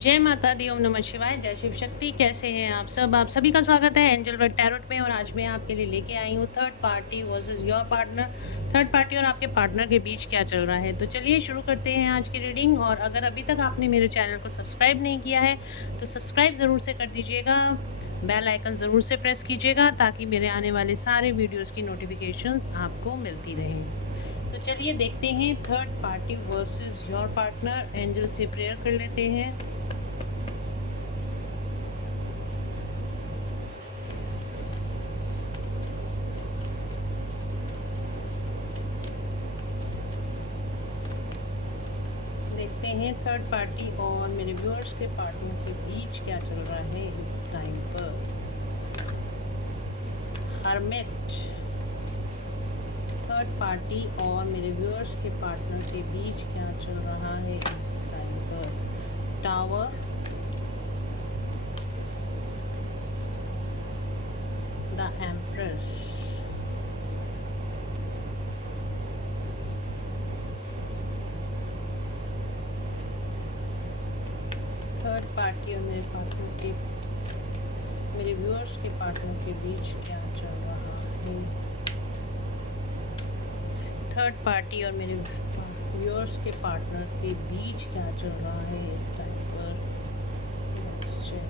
जय माता दी, ओम नमः शिवाय, जय शिव शक्ति। कैसे हैं आप सब? आप सभी का स्वागत है एंजल वर्ड टैरोट में। और आज मैं आपके लिए लेके आई हूँ third party versus your partner. Third party और आपके पार्टनर के बीच क्या चल रहा है, तो चलिए शुरू करते हैं आज की रीडिंग। और अगर अभी तक आपने मेरे चैनल को सब्सक्राइब नहीं किया है तो सब्सक्राइब ज़रूर से कर दीजिएगा, बेल आइकन ज़रूर से प्रेस कीजिएगा ताकि मेरे आने वाले सारे वीडियोज़ की नोटिफिकेशंस आपको मिलती रहें। तो चलिए देखते हैं third party versus your partner. Angel से प्रेयर कर लेते हैं। देखते हैं थर्ड पार्टी और मेरे व्यूअर्स के पार्टनर के बीच क्या चल रहा है इस टाइम पर। हर्मिट, थर्ड पार्टी और मेरे व्यूअर्स के पार्टनर के बीच क्या चल रहा है इस टाइम पर। Tower, the empress, third party और मेरे पार्टनर के मेरे व्यूअर्स के पार्टनर के बीच क्या चल रहा है। थर्ड पार्टी और मेरे व्यूअर्स के पार्टनर के बीच क्या चल रहा है इस टाइम पर। Let's check.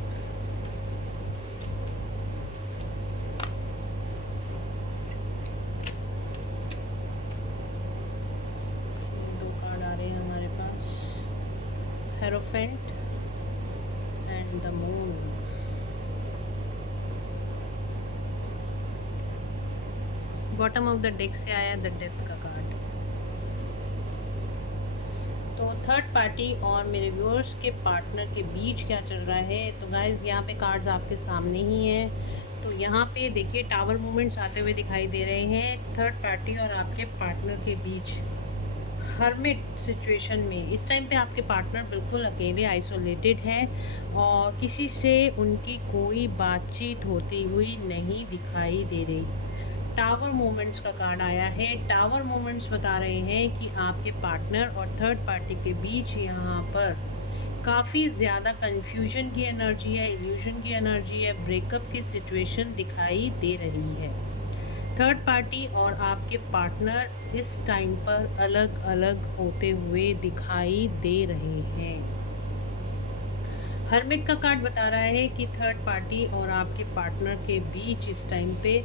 दो कार्ड आ रहे हैं हमारे पास, hierophant and the moon. Bottom of the deck से आया द डेथ का कार्ड। तो थर्ड पार्टी और मेरे व्यूअर्स के पार्टनर के बीच क्या चल रहा है, तो गाइज यहाँ पे कार्ड्स आपके सामने ही हैं। तो यहाँ पे देखिए टावर मूवमेंट्स आते हुए दिखाई दे रहे हैं थर्ड पार्टी और आपके पार्टनर के बीच। हर्मिट सिचुएशन में इस टाइम पे आपके पार्टनर बिल्कुल अकेले आइसोलेटेड है और किसी से उनकी कोई बातचीत होती हुई नहीं दिखाई दे रही। टावर मोमेंट्स का कार्ड आया है। टावर मोमेंट्स बता रहे हैं कि आपके पार्टनर और थर्ड पार्टी के बीच यहाँ पर काफ़ी ज़्यादा कन्फ्यूजन की एनर्जी है, इल्यूजन की एनर्जी है, ब्रेकअप की सिचुएशन दिखाई दे रही है। थर्ड पार्टी और आपके पार्टनर इस टाइम पर अलग अलग होते हुए दिखाई दे रहे हैं। हर्मिट का कार्ड बता रहा है कि थर्ड पार्टी और आपके पार्टनर के बीच इस टाइम पे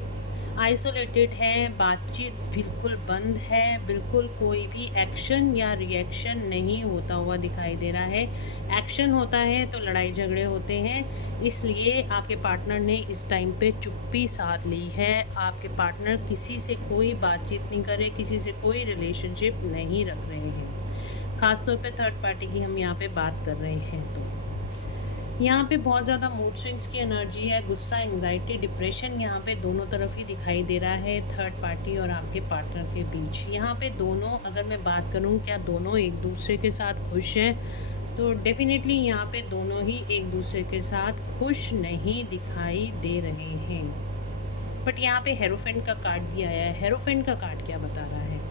आइसोलेटेड है, बातचीत बिल्कुल बंद है, बिल्कुल कोई भी एक्शन या रिएक्शन नहीं होता हुआ दिखाई दे रहा है। एक्शन होता है तो लड़ाई झगड़े होते हैं, इसलिए आपके पार्टनर ने इस टाइम पे चुप्पी साध ली है। आपके पार्टनर किसी से कोई बातचीत नहीं कर रहे, किसी से कोई रिलेशनशिप नहीं रख रहे हैं। ख़ासतौर पे थर्ड पार्टी की हम यहाँ पे बात कर रहे हैं तो यहाँ पे बहुत ज़्यादा मूड स्विंग्स की एनर्जी है, गुस्सा, एंग्जाइटी, डिप्रेशन यहाँ पे दोनों तरफ ही दिखाई दे रहा है थर्ड पार्टी और आपके पार्टनर के बीच। यहाँ पे दोनों, अगर मैं बात करूँ क्या दोनों एक दूसरे के साथ खुश हैं, तो डेफिनेटली यहाँ पे दोनों ही एक दूसरे के साथ खुश नहीं दिखाई दे रहे हैं। बट यहाँ पे हेरोफेंट का कार्ड भी आया है। हेरोफेंट का कार्ड क्या बता रहा है,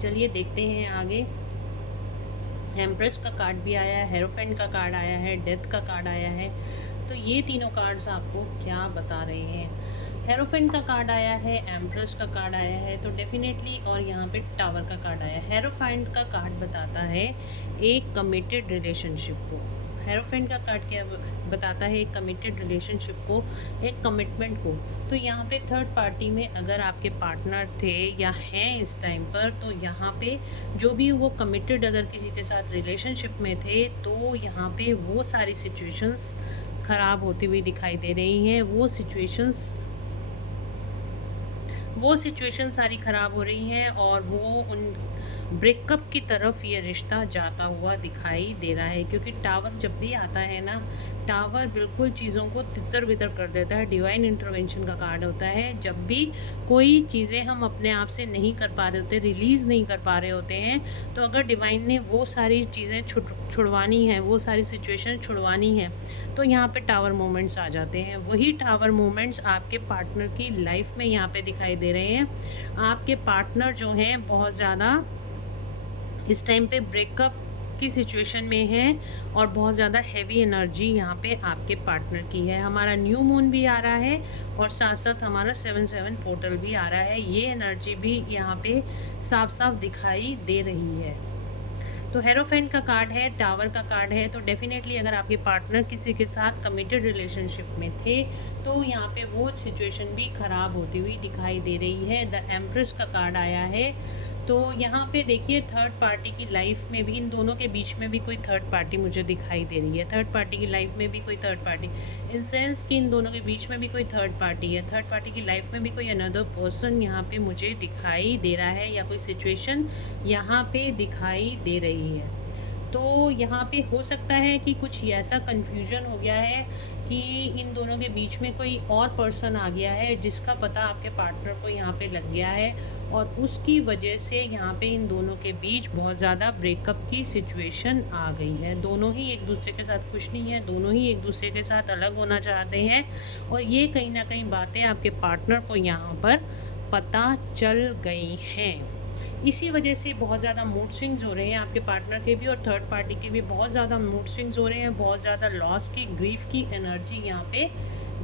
चलिए देखते हैं आगे। एम्प्रेस का कार्ड भी आया है, हेरोफेंट का कार्ड आया है, डेथ का कार्ड आया है। तो ये तीनों कार्ड्स आपको क्या बता रहे हैं। हेरोफेंट का कार्ड आया है, एम्प्रेस का कार्ड आया है, तो डेफिनेटली, और यहाँ पे टावर का कार्ड आया है। हेरोफेंट का कार्ड बताता है एक कमिटेड रिलेशनशिप को। हेरोफेंट का कार्ड क्या बताता है, एक कमिटेड रिलेशनशिप को, एक कमिटमेंट को। तो यहाँ पे थर्ड पार्टी में अगर आपके पार्टनर थे या हैं इस टाइम पर, तो यहाँ पे जो भी वो कमिटेड अगर किसी के साथ रिलेशनशिप में थे, तो यहाँ पे वो सारी सिचुएशंस ख़राब होती हुई दिखाई दे रही हैं। वो सिचुएशन सारी ख़राब हो रही हैं और वो उन ब्रेकअप की तरफ ये रिश्ता जाता हुआ दिखाई दे रहा है। क्योंकि टावर जब भी आता है ना, टावर बिल्कुल चीज़ों को तितर बितर कर देता है। डिवाइन इंटरवेंशन का कार्ड होता है। जब भी कोई चीज़ें हम अपने आप से नहीं कर पा रहे होते, रिलीज़ नहीं कर पा रहे होते हैं, तो अगर डिवाइन ने वो सारी चीज़ें छुड़वानी है, वो सारी सिचुएशन छुड़वानी है, तो यहाँ पे टावर मोमेंट्स आ जाते हैं। वही टावर मोमेंट्स आपके पार्टनर की लाइफ में यहाँ पे दिखाई दे रहे हैं। आपके पार्टनर जो हैं बहुत ज़्यादा इस टाइम पे ब्रेकअप की सिचुएशन में हैं और बहुत ज़्यादा हैवी एनर्जी यहाँ पे आपके पार्टनर की है। हमारा न्यू मून भी आ रहा है और साथ साथ हमारा 7/7 पोर्टल भी आ रहा है। ये एनर्जी भी यहाँ पे साफ साफ दिखाई दे रही है। तो हेरोफेंट का कार्ड है, टावर का कार्ड है, तो डेफिनेटली अगर आपके पार्टनर किसी के साथ कमिटेड रिलेशनशिप में थे तो यहाँ पे वो सिचुएशन भी ख़राब होती हुई दिखाई दे रही है। द एम्प्रेस का कार्ड आया है, तो यहाँ पे देखिए थर्ड पार्टी की लाइफ में भी, इन दोनों के बीच में भी कोई थर्ड पार्टी मुझे दिखाई दे रही है। थर्ड पार्टी की लाइफ में भी कोई थर्ड पार्टी, इन सेंस कि इन दोनों के बीच में भी कोई थर्ड पार्टी है। थर्ड पार्टी की लाइफ में भी कोई अनदर पर्सन यहाँ पे मुझे दिखाई दे रहा है, या कोई सिचुएशन यहाँ पे दिखाई दे रही है। तो यहाँ पे हो सकता है कि कुछ ऐसा कन्फ्यूजन हो गया है कि इन दोनों के बीच में कोई और पर्सन आ गया है जिसका पता आपके पार्टनर को यहाँ पे लग गया है, और उसकी वजह से यहाँ पे इन दोनों के बीच बहुत ज़्यादा ब्रेकअप की सिचुएशन आ गई है। दोनों ही एक दूसरे के साथ खुश नहीं हैं, दोनों ही एक दूसरे के साथ अलग होना चाहते हैं, और ये कहीं ना कहीं बातें आपके पार्टनर को यहाँ पर पता चल गई हैं। इसी वजह से बहुत ज़्यादा मूड स्विंग्स हो रहे हैं आपके पार्टनर के भी और थर्ड पार्टी के भी। बहुत ज़्यादा मूड स्विंग्स हो रहे हैं, बहुत ज़्यादा लॉस की, ग्रीफ की एनर्जी यहाँ पे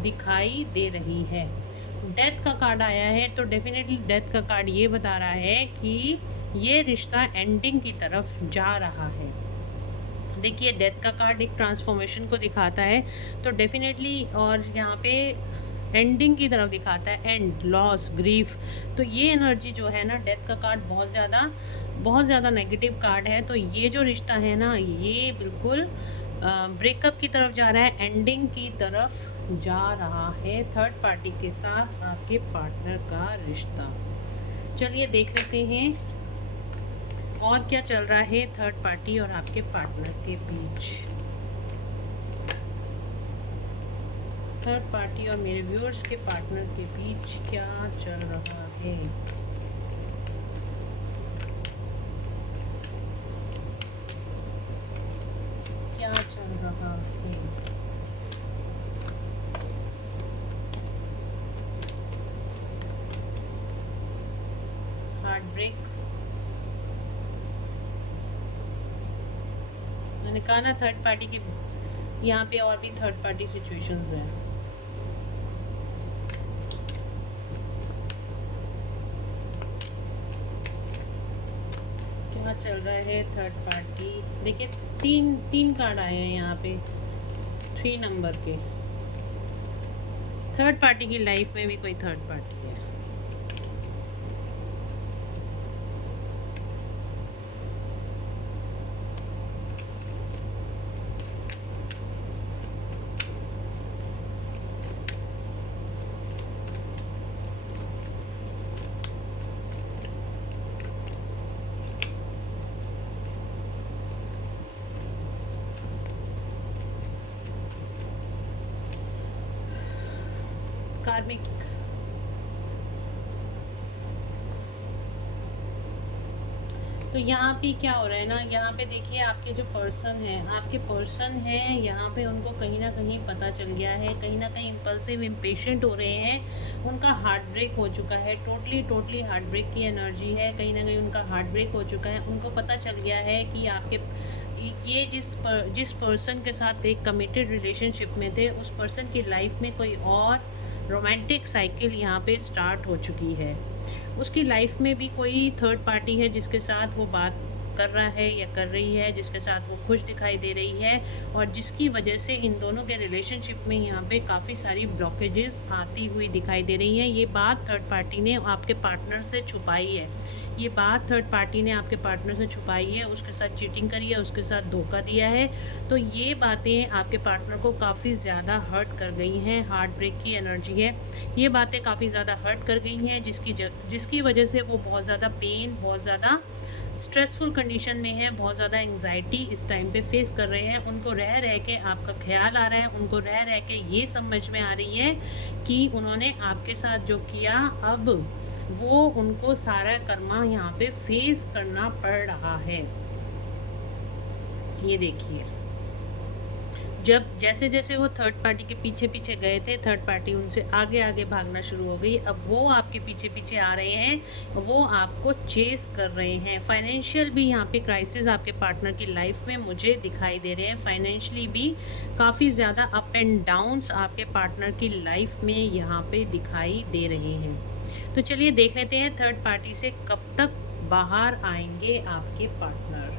दिखाई दे रही है। डेथ का कार्ड आया है, तो डेफिनेटली डेथ का कार्ड ये बता रहा है कि ये रिश्ता एंडिंग की तरफ जा रहा है। देखिए डेथ का कार्ड एक ट्रांसफॉर्मेशन को दिखाता है, तो डेफिनेटली, और यहाँ पे एंडिंग की तरफ दिखाता है, एंड, लॉस, ग्रीफ। तो ये एनर्जी जो है ना, डेथ का कार्ड बहुत ज़्यादा नेगेटिव कार्ड है। तो ये जो रिश्ता है ना, ये बिल्कुल ब्रेकअप की तरफ जा रहा है, एंडिंग की तरफ जा रहा है थर्ड पार्टी के साथ आपके पार्टनर का रिश्ता। चलिए देख लेते हैं और क्या चल रहा है थर्ड पार्टी और आपके पार्टनर के बीच। थर्ड पार्टी और मेरे व्यूअर्स के पार्टनर के बीच क्या चल रहा है। क्या चल रहा है। हार्ट ब्रेक, मैंने कहा ना थर्ड पार्टी के यहाँ पे और भी थर्ड पार्टी सिचुएशंस हैं। क्या चल रहा है थर्ड पार्टी। देखिए तीन कार्ड आए हैं यहाँ पे 3 नंबर के। थर्ड पार्टी की लाइफ में भी कोई थर्ड पार्टी है। कार्मिक, तो यहाँ पे क्या हो रहा है ना, यहाँ पे देखिए आपके जो पर्सन हैं यहाँ पे उनको कहीं ना कहीं पता चल गया है, कहीं ना कहीं इम्पल्सिव, इम्पेशेंट हो रहे हैं। उनका हार्ट ब्रेक हो चुका है, टोटली हार्ट ब्रेक की एनर्जी है। कहीं ना कहीं उनका हार्ट ब्रेक हो चुका है। उनको पता चल गया है कि ये जिस पर्सन के साथ एक कमिटेड रिलेशनशिप में थे, उस पर्सन की लाइफ में कोई और रोमांटिक साइकिल यहाँ पे स्टार्ट हो चुकी है। उसकी लाइफ में भी कोई थर्ड पार्टी है जिसके साथ वो बात कर रहा है या कर रही है, जिसके साथ वो खुश दिखाई दे रही है, और जिसकी वजह से इन दोनों के रिलेशनशिप में यहाँ पे काफ़ी सारी ब्लॉकेजेस आती हुई दिखाई दे रही हैं। ये बात थर्ड पार्टी ने आपके पार्टनर से छुपाई है। ये बात थर्ड पार्टी ने आपके पार्टनर से छुपाई है, उसके साथ चीटिंग करी है, उसके साथ धोखा दिया है। तो ये बातें आपके पार्टनर को काफ़ी ज़्यादा हर्ट कर गई हैं। हार्ट ब्रेक की एनर्जी है, ये बातें काफ़ी ज़्यादा हर्ट कर गई हैं, जिसकी वजह से वो बहुत ज़्यादा पेन, बहुत ज़्यादा स्ट्रेसफुल कंडीशन में है, बहुत ज़्यादा एंग्जाइटी इस टाइम पे फेस कर रहे हैं। उनको रह के आपका ख्याल आ रहा है, उनको रह के ये समझ में आ रही है कि उन्होंने आपके साथ जो किया, अब वो उनको सारा कर्मा यहाँ पे फेस करना पड़ रहा है। ये देखिए जब जैसे जैसे वो थर्ड पार्टी के पीछे पीछे गए थे, थर्ड पार्टी उनसे आगे आगे भागना शुरू हो गई। अब वो आपके पीछे पीछे आ रहे हैं, वो आपको चेस कर रहे हैं। फाइनेंशियल भी यहाँ पे क्राइसिस आपके पार्टनर की लाइफ में मुझे दिखाई दे रहे हैं। फाइनेंशियली भी काफ़ी ज़्यादा अप एंड डाउन्स आपके पार्टनर की लाइफ में यहाँ पे दिखाई दे रहे हैं। तो चलिए देख लेते हैं थर्ड पार्टी से कब तक बाहर आएंगे आपके पार्टनर।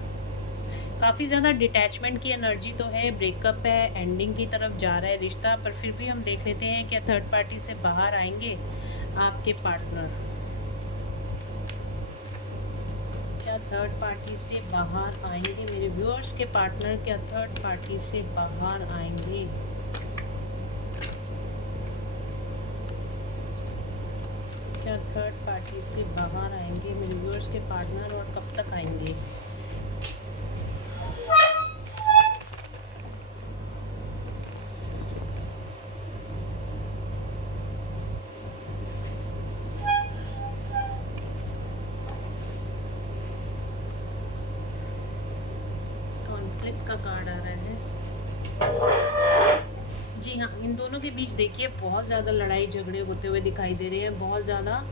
काफ़ी ज़्यादा डिटैचमेंट की एनर्जी तो है, ब्रेकअप है, एंडिंग की तरफ जा रहा है रिश्ता, पर फिर भी हम देख लेते हैं क्या थर्ड पार्टी से बाहर आएंगे आपके पार्टनर। क्या थर्ड पार्टी से बाहर आएंगे मेरे व्यूअर्स के पार्टनर? क्या थर्ड पार्टी से बाहर आएंगे? क्या थर्ड पार्टी से बाहर आएंगे मेरे व्यूअर्स के पार्टनर, और कब तक आएंगे? कॉन्फ्लिक्ट का कार्ड आ रहा है। जी हाँ, इन दोनों के बीच देखिए बहुत ज़्यादा लड़ाई झगड़े होते हुए दिखाई दे रहे हैं। बहुत ज़्यादा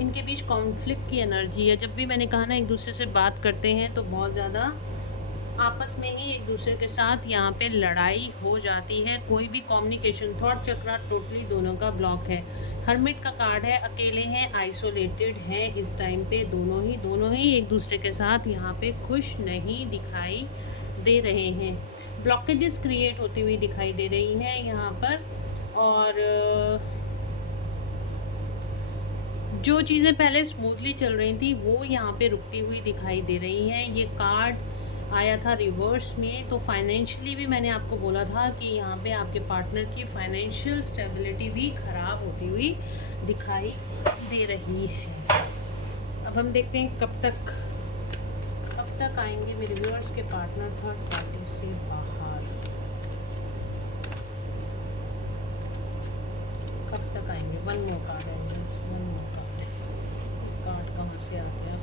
इनके बीच कॉन्फ्लिक्ट की एनर्जी है। जब भी मैंने कहा ना एक दूसरे से बात करते हैं तो बहुत ज़्यादा आपस में ही एक दूसरे के साथ यहाँ पे लड़ाई हो जाती है। कोई भी कम्युनिकेशन, थॉट चक्रा टोटली दोनों का ब्लॉक है। हर्मिट का कार्ड है, अकेले हैं, आइसोलेटेड हैं इस टाइम पे। दोनों ही एक दूसरे के साथ यहाँ पे खुश नहीं दिखाई दे रहे हैं। ब्लॉकेजेस क्रिएट होती हुई दिखाई दे रही हैं यहाँ पर, और जो चीज़ें पहले स्मूथली चल रही थी वो यहाँ पे रुकती हुई दिखाई दे रही हैं। ये कार्ड आया था रिवर्स में, तो फाइनेंशियली भी मैंने आपको बोला था कि यहाँ पे आपके पार्टनर की फाइनेंशियल स्टेबिलिटी भी ख़राब होती हुई दिखाई दे रही है। अब हम देखते हैं कब तक आएंगे मेरे व्यूअर्स के पार्टनर थर्ड पार्टी से बाहर। कब तक आएंगे? वन मोर कार्ड है, वन मोर कार्ड कहाँ से आ गया?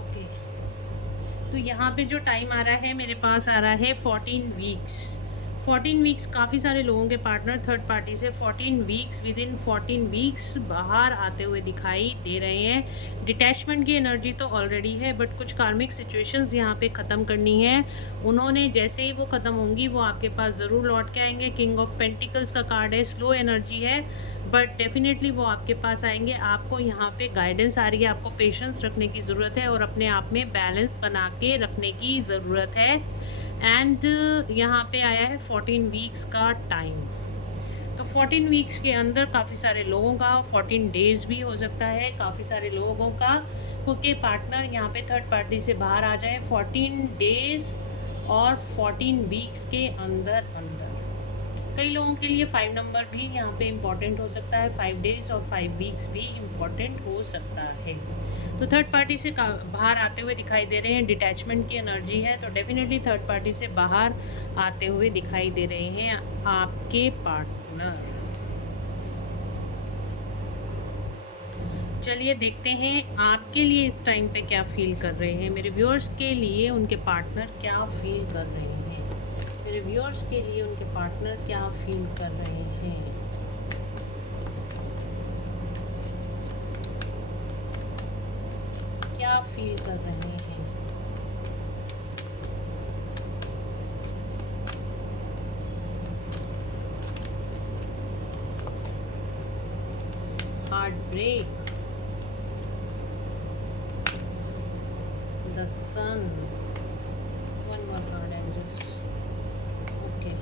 ओके, तो यहाँ पे जो टाइम आ रहा है मेरे पास आ रहा है 14 वीक्स। 14 वीक्स काफ़ी सारे लोगों के पार्टनर थर्ड पार्टी से 14 वीक्स, विद इन 14 वीक्स बाहर आते हुए दिखाई दे रहे हैं। डिटैचमेंट की एनर्जी तो ऑलरेडी है, बट कुछ कार्मिक सिचुएशंस यहाँ पे ख़त्म करनी है उन्होंने। जैसे ही वो ख़त्म होंगी वो आपके पास ज़रूर लौट के आएंगे। किंग ऑफ पेंटिकल्स का कार्ड है, स्लो एनर्जी है, बट डेफिनेटली वो आपके पास आएंगे। आपको यहाँ पे गाइडेंस आ रही है, आपको पेशेंस रखने की ज़रूरत है और अपने आप में बैलेंस बना के रखने की ज़रूरत है। एंड यहाँ पे आया है 14 वीक्स का टाइम। तो 14 वीक्स के अंदर काफ़ी सारे लोगों का, 14 डेज़ भी हो सकता है, काफ़ी सारे लोगों का के पार्टनर यहाँ पे थर्ड पार्टी से बाहर आ जाए 14 डेज़ और 14 वीक्स के अंदर। कई लोगों के लिए 5 नंबर भी यहाँ पे इम्पॉर्टेंट हो सकता है, 5 डेज़ और 5 वीक्स भी इम्पॉर्टेंट हो सकता है। तो थर्ड पार्टी से बाहर आते हुए दिखाई दे रहे हैं। डिटैचमेंट की एनर्जी है, तो डेफिनेटली थर्ड पार्टी से बाहर आते हुए दिखाई दे रहे हैं आपके पार्टनर। चलिए देखते हैं आपके लिए इस टाइम पे क्या फील कर रहे हैं। मेरे व्यूअर्स के लिए उनके पार्टनर क्या फील कर रहे हैं? मेरे व्यूअर्स के लिए उनके पार्टनर क्या फील कर रहे हैं? क्या फील कर रहे हैं? Heart break, the sun, one more card angels. Okay,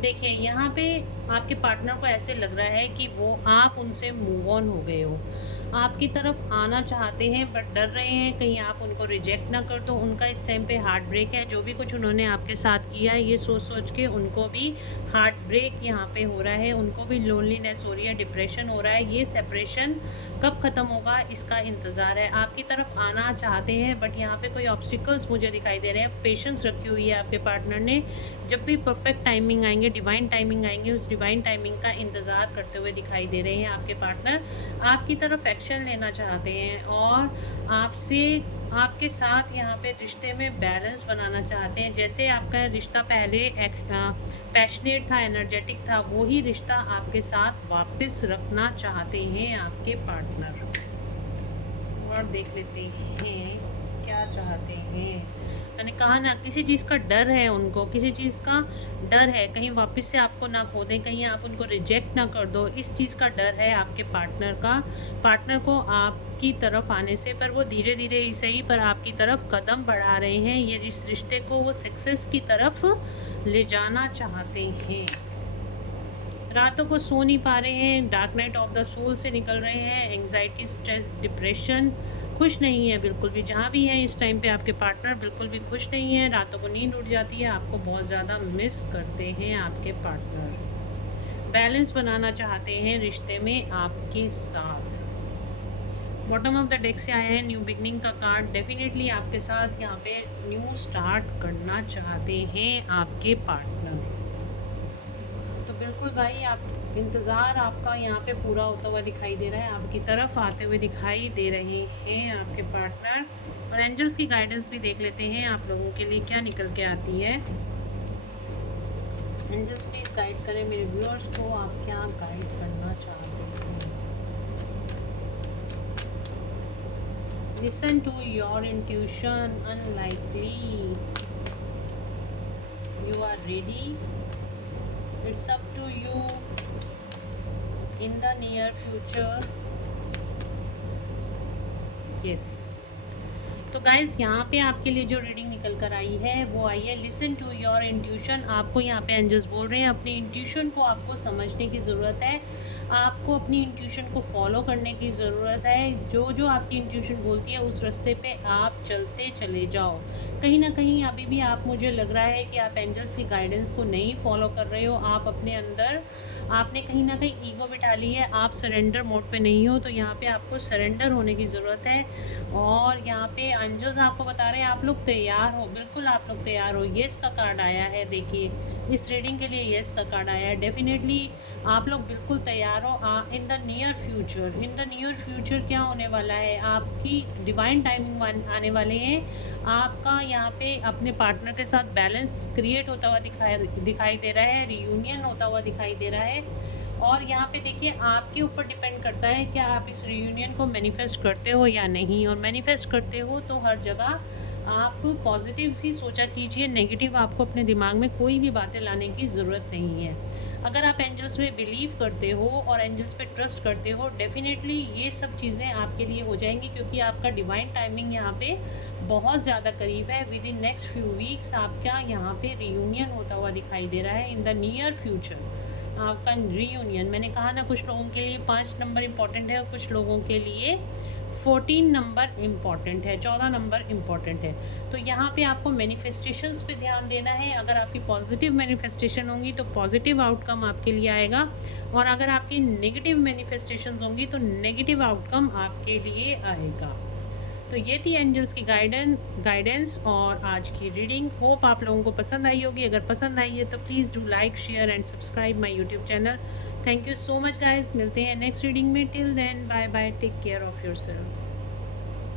देखिए यहाँ पे आपके पार्टनर को ऐसे लग रहा है कि वो आप उनसे मूव ऑन हो गए हो। आपकी तरफ आना चाहते हैं बट डर रहे हैं कहीं आप उनको रिजेक्ट ना कर दो। उनका इस टाइम पे हार्ट ब्रेक है, जो भी कुछ उन्होंने आपके साथ किया है ये सोच सोच के उनको भी हार्ट ब्रेक यहाँ पे हो रहा है, उनको भी लोनलीनेस हो रही है, डिप्रेशन हो रहा है। ये सेपरेशन कब ख़त्म होगा इसका इंतज़ार है। आपकी तरफ आना चाहते हैं बट यहाँ पे कोई ऑब्स्टिकल्स मुझे दिखाई दे रहे हैं। पेशेंस रखी हुई है आपके पार्टनर ने, जब भी परफेक्ट टाइमिंग आएंगे, डिवाइन टाइमिंग आएंगे, उस डिवाइन टाइमिंग का इंतज़ार करते हुए दिखाई दे रहे हैं। आपके पार्टनर आपकी तरफ एक्शन लेना चाहते हैं और आपसे आपके साथ यहाँ पे रिश्ते में बैलेंस बनाना चाहते हैं। जैसे आपका रिश्ता पहले पैशनेट था, एनर्जेटिक था, वही रिश्ता आपके साथ वापस रखना चाहते हैं आपके पार्टनर। और देख लेते हैं क्या चाहते हैं। मैंने कहा ना, किसी चीज़ का डर है उनको, किसी चीज़ का डर है, कहीं वापस से आपको ना खो दें, कहीं आप उनको रिजेक्ट ना कर दो, इस चीज़ का डर है आपके पार्टनर का। पार्टनर को आपकी तरफ आने से, पर वो धीरे धीरे ही सही पर आपकी तरफ कदम बढ़ा रहे हैं। ये इस रिश्ते को वो सक्सेस की तरफ ले जाना चाहते हैं। रातों को सो नहीं पा रहे हैं, dark night of the soul से निकल रहे हैं, एंग्जाइटी, स्ट्रेस, डिप्रेशन, खुश नहीं है बिल्कुल भी। जहाँ भी है इस टाइम पे आपके पार्टनर बिल्कुल भी खुश नहीं है, रातों को नींद उड़ जाती है, आपको बहुत ज़्यादा मिस करते हैं आपके पार्टनर। बैलेंस बनाना चाहते हैं रिश्ते में आपके साथ। बॉटम ऑफ द डेक से आया है न्यू बिगनिंग का कार्ड। डेफिनेटली आपके साथ यहाँ पे न्यू स्टार्ट करना चाहते हैं आपके पार्टनर। तो बिल्कुल भाई, आप इंतज़ार आपका यहाँ पे पूरा होता हुआ दिखाई दे रहा है, आपकी तरफ आते हुए दिखाई दे रहे हैं आपके पार्टनर। और एंजल्स की गाइडेंस भी देख लेते हैं आप लोगों के लिए क्या निकल के आती है। एंजल्स प्लीज़ गाइड करें मेरे व्यूअर्स को, आप क्या गाइड करना चाहते हैं। Listen to your intuition, unlikely you are ready, it's up to you in the near future. Yes. तो गाइज़ यहाँ पे आपके लिए जो रीडिंग निकल कर आई है वो आई है लिसन टू योर इंट्यूशन। आपको यहाँ पे एंजल्स बोल रहे हैं अपनी इंट्यूशन को आपको समझने की ज़रूरत है, आपको अपनी इंट्यूशन को फॉलो करने की ज़रूरत है। जो जो आपकी इंट्यूशन बोलती है उस रास्ते पे आप चलते चले जाओ। कहीं ना कहीं अभी भी आप, मुझे लग रहा है कि आप एंजल्स की गाइडेंस को नहीं फॉलो कर रहे हो। आप अपने अंदर, आपने कहीं ना कहीं ईगो बिठा ली है, आप सरेंडर मोड पे नहीं हो। तो यहाँ पे आपको सरेंडर होने की ज़रूरत है। और यहाँ पे एंजल्स आपको बता रहे हैं आप लोग तैयार हो, बिल्कुल आप लोग तैयार हो। येस का कार्ड आया है, देखिए इस रीडिंग के लिए येस का कार्ड आया है। डेफिनेटली आप लोग बिल्कुल तैयार हो। In the near future, in the near future क्या होने वाला है, आपकी डिवाइन टाइमिंग आने वाले हैं। आपका यहाँ पे अपने पार्टनर के साथ बैलेंस क्रिएट होता हुआ दिखाई दे रहा है, रियूनियन होता हुआ दिखाई दे रहा है। और यहाँ पे देखिए आपके ऊपर डिपेंड करता है क्या आप इस रियूनियन को मैनिफेस्ट करते हो या नहीं। और मैनिफेस्ट करते हो तो हर जगह आप पॉजिटिव ही सोचा कीजिए, नेगेटिव आपको अपने दिमाग में कोई भी बातें लाने की ज़रूरत नहीं है। अगर आप एंजल्स में बिलीव करते हो और एंजल्स पे ट्रस्ट करते हो, डेफिनेटली ये सब चीज़ें आपके लिए हो जाएंगी, क्योंकि आपका डिवाइन टाइमिंग यहाँ पे बहुत ज़्यादा करीब है। With in next few weeks आपका यहाँ पे रियूनियन होता हुआ दिखाई दे रहा है। इन द नियर फ्यूचर आपका रीयूनियन, मैंने कहा ना कुछ लोगों के लिए 5 नंबर इम्पॉर्टेंट है और कुछ लोगों के लिए 14 नंबर इम्पॉर्टेंट है, 14 नंबर इम्पॉर्टेंट है। तो यहाँ पे आपको मैनिफेस्टेशंस पे ध्यान देना है। अगर आपकी पॉजिटिव मैनिफेस्टेशन होंगी तो पॉजिटिव आउटकम आपके लिए आएगा, और अगर आपकी नेगेटिव मैनिफेस्टेशंस होंगी तो नेगेटिव आउटकम आपके लिए आएगा। तो ये थी एंजल्स की गाइडेंस और आज की रीडिंग। होप आप लोगों को पसंद आई होगी। अगर पसंद आई है तो please do like, share and subscribe my YouTube channel. Thank you so much guys, मिलते हैं नेक्स्ट रीडिंग में। Till then bye bye, take care of yourself.